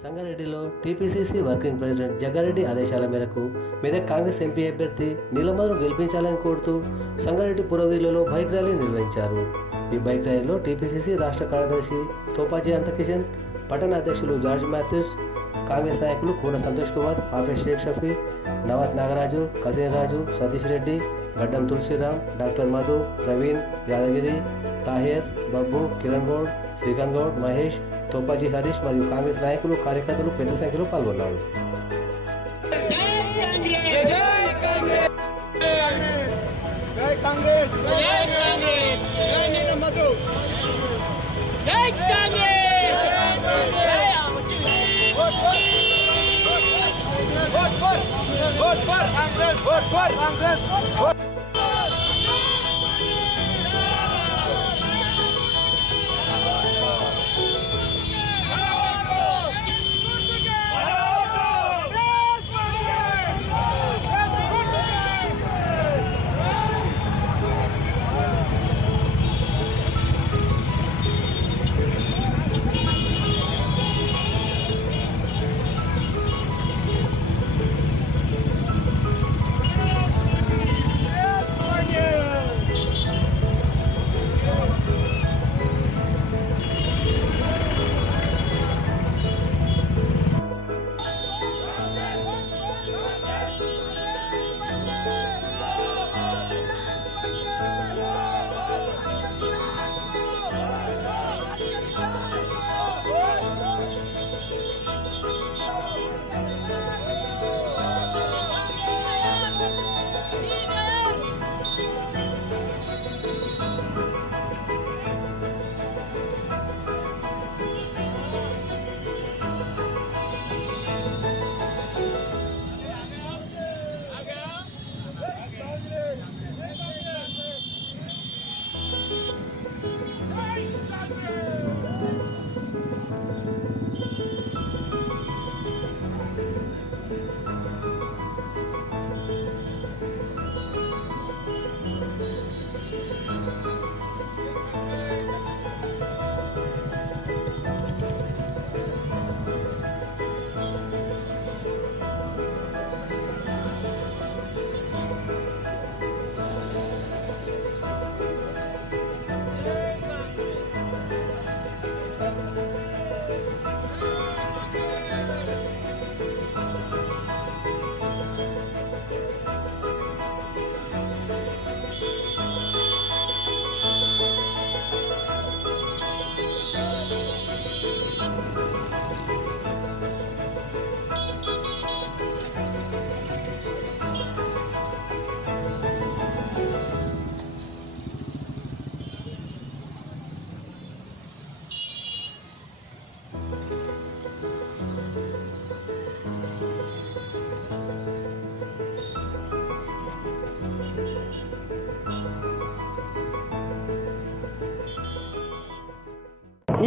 సంగారెడ్డిలో TPCC working president Jaggareddy ఆదేశాల మేరకు మెదక్ కాంగ్రెస్ ఎంపీ అభ్యర్థి నీలమధును గెలిపించాలని కోరుతూ సంగారెడ్డి పురవీధులలో బైక్ ర్యాలీ నిర్వహించారు. ఈ బైక్ ర్యాలీలో టీపీసీసీ రాష్ట్ర కార్యదర్శి తోపాజీ అంతకిషన్ పట్టణ అధ్యక్షులు జార్జ్ మాథ్యూస్ కాంగ్రెస్ నాయకులు కూన సంతోష్ కుమార్ హాఫీజ్ షేక్ షఫీ నవత్ నాగరాజు కసిన్ రాజు సతీష్ రెడ్డి గడ్డం తులసిరామ్ డాక్టర్ మధు ప్రవీణ్ యాదగిరి తాహేర్ బబ్బు కిరణ్ గౌడ్ శ్రీకాంత్ గౌడ్ మహేష్ తోపాజీ హరీష్ మరియు కాంగ్రెస్ నాయకులు కార్యకర్తలు పెద్ద సంఖ్యలో పాల్గొన్నారు జై కాంగ్రెస్ జై కాంగ్రెస్ జై నీలమధు జై కాంగ్రెస్ జై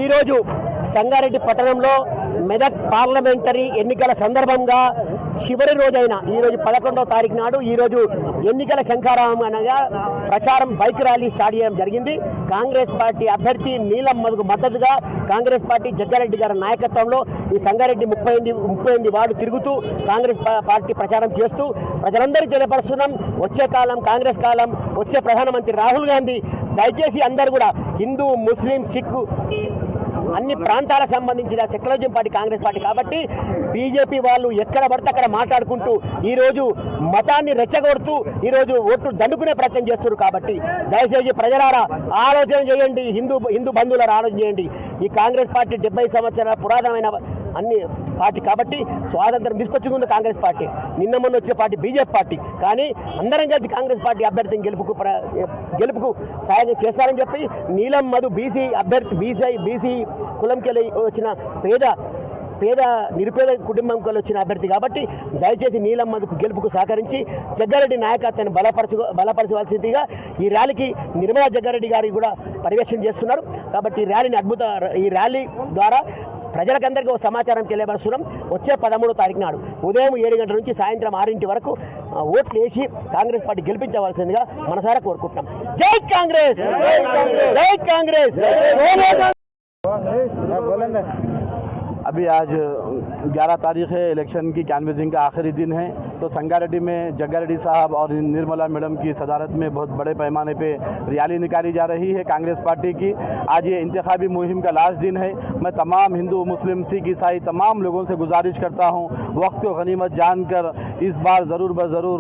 ఈరోజు సంగారెడ్డి పట్టణంలో మెదక్ పార్లమెంటరీ ఎన్నికల సందర్భంగా చివరి రోజైన ఈరోజు పదకొండవ తారీఖు నాడు ఈరోజు ఎన్నికల శంఖారావం అనగా ప్రచారం బైక్ ర్యాలీ స్టార్ట్ చేయడం జరిగింది. కాంగ్రెస్ పార్టీ అభ్యర్థి నీలం మధుకు మద్దతుగా కాంగ్రెస్ పార్టీ జగ్గారెడ్డి గారి నాయకత్వంలో ఈ సంగారెడ్డి ముప్పై ఎనిమిది ముప్పై ఎనిమిది వార్డు తిరుగుతూ కాంగ్రెస్ పార్టీ ప్రచారం చేస్తూ ప్రజలందరికీ తెలియపరుస్తున్నాం వచ్చే కాలం కాంగ్రెస్ కాలం వచ్చే ప్రధానమంత్రి రాహుల్ గాంధీ దయచేసి అందరు కూడా హిందూ ముస్లిం సిక్ అన్ని ప్రాంతాలకు సంబంధించిన సెక్యులరిజం పార్టీ కాంగ్రెస్ పార్టీ కాబట్టి బీజేపీ వాళ్ళు ఎక్కడ పడితే అక్కడ మాట్లాడుకుంటూ ఈరోజు మతాన్ని రెచ్చగొడుతూ ఈరోజు ఓట్లు దండుకునే ప్రయత్నం చేస్తున్నారు కాబట్టి దయచేసి ప్రజలారా ఆలోచన చేయండి. హిందూ హిందూ బంధువులారా ఆలోచన చేయండి. ఈ కాంగ్రెస్ పార్టీ డెబ్బై సంవత్సరాల పురాతనమైన అన్ని పార్టీ. కాబట్టి స్వాతంత్రం తీసుకొచ్చుకుంది కాంగ్రెస్ పార్టీ. నిన్న మొన్న వచ్చే పార్టీ బీజేపీ పార్టీ. కానీ అందరం కలిసి కాంగ్రెస్ పార్టీ అభ్యర్థిని గెలుపుకు ప్ర- గెలుపుకు సహాయం చేస్తారని చెప్పి నీలం మధు బీసీ అభ్యర్థి బీసీ బీసీ కులంకెళ్ళి వచ్చిన పేద పేద నిరుపేద కుటుంబం వచ్చిన అభ్యర్థి కాబట్టి దయచేసి నీలం మధుకు గెలుపుకు సహకరించి జగ్గారెడ్డి నాయకత్వాన్ని బలపరచు బలపరచవలసిందిగా ఈ ర్యాలీకి నిర్మలా జగ్గారెడ్డి గారి కూడా పర్యవేక్షణ చేస్తున్నారు. కాబట్టి ఈ ర్యాలీని అద్భుత ఈ ర్యాలీ ద్వారా ప్రజలకందరికీ ఒక సమాచారం తెలియపరుస్తున్నాం. వచ్చే పదమూడో తారీఖు నాడు ఉదయం ఏడు గంటల నుంచి సాయంత్రం ఆరింటి వరకు ఓట్లు వేసి కాంగ్రెస్ పార్టీ గెలిపించవలసిందిగా మనసారా కోరుకుంటున్నాం. జై కాంగ్రెస్! జై కాంగ్రెస్! ابھی آج گیارہ تاریخ ہے الیکشن کی کینویزنگ کا آخری دن ہے تو سنگا ریڈی میں جگا ریڈی صاحب اور نرملا میڈم کی صدارت میں بہت بڑے پیمانے پہ ریالی نکالی جا رہی ہے کانگریس پارٹی کی۔ آج یہ انتخابی مہم کا لاسٹ دن ہے۔ میں تمام ہندو، مسلم، سکھ، عیسائی تمام لوگوں سے گزارش کرتا ہوں، وقت و غنیمت جان کر اس بار ضرور بضرور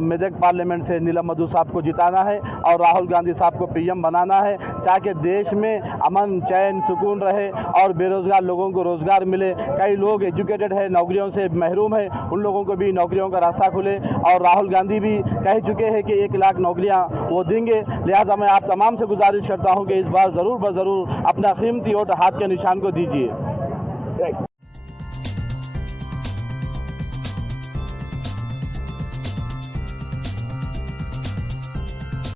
میدک پارلیمنٹ سے نیلم مدھو صاحب کو جتانا ہے اور راہل گاندھی صاحب کو پی ایم بنانا ہے تاکہ دیش میں امن، چین، سکون رہے اور بے روزگار لوگوں کو روزگار ملے۔ کئی لوگ ایجوکیٹڈ ہے نوکریوں سے محروم ہے ان لوگوں کو بھی نوکریوں کا راستہ کھلے اور راہل گاندھی بھی کہہ چکے ہیں کہ ایک لاکھ نوکریاں وہ دیں گے۔ لہٰذا میں آپ تمام سے گزارش کرتا ہوں کہ اس بار ضرور بضرور اپنا قیمتی ووٹ ہاتھ کے نشان کو دیجیے